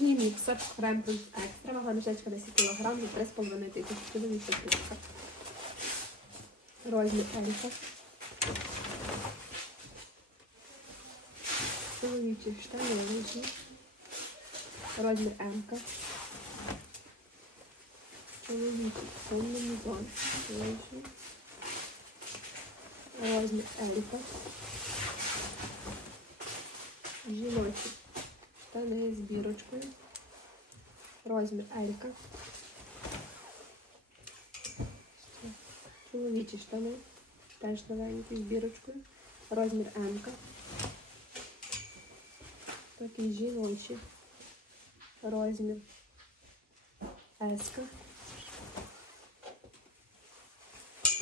Лижній міксер крем плюс екстра, вага мішечка 10 кг за 3,5 тисячі чоловіча куртка. Розмір Ельфа. Чоловічі штани лижні. Розмір М. Чоловічі комбінезон лижні. Розмір Ельфа. Жіночі штани з бірочкою. Розмір Елька. Чоловічі штани. Теж новенькі з бірочкою. Розмір М. Такі жіночі. Розмір С.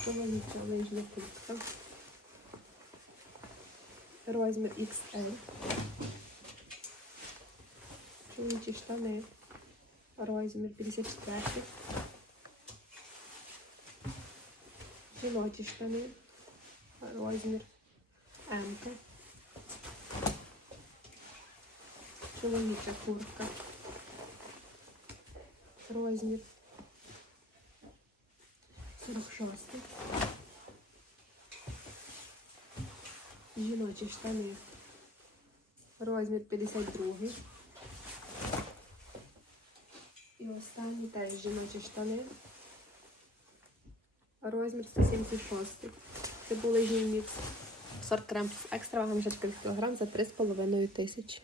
Чоловіча лижня куртка. Розмір XL. Чоловічі штани. Розмір 54. Жіночі штани. Розмір М. Чоловіча куртка. Розмір 46. Жіночі штани. Розмір 52. І останні теж жіночі штани. Розмір 176. Це були мікс. Сорт крем екстра мішечка 10 кг за 3,5 тисячі.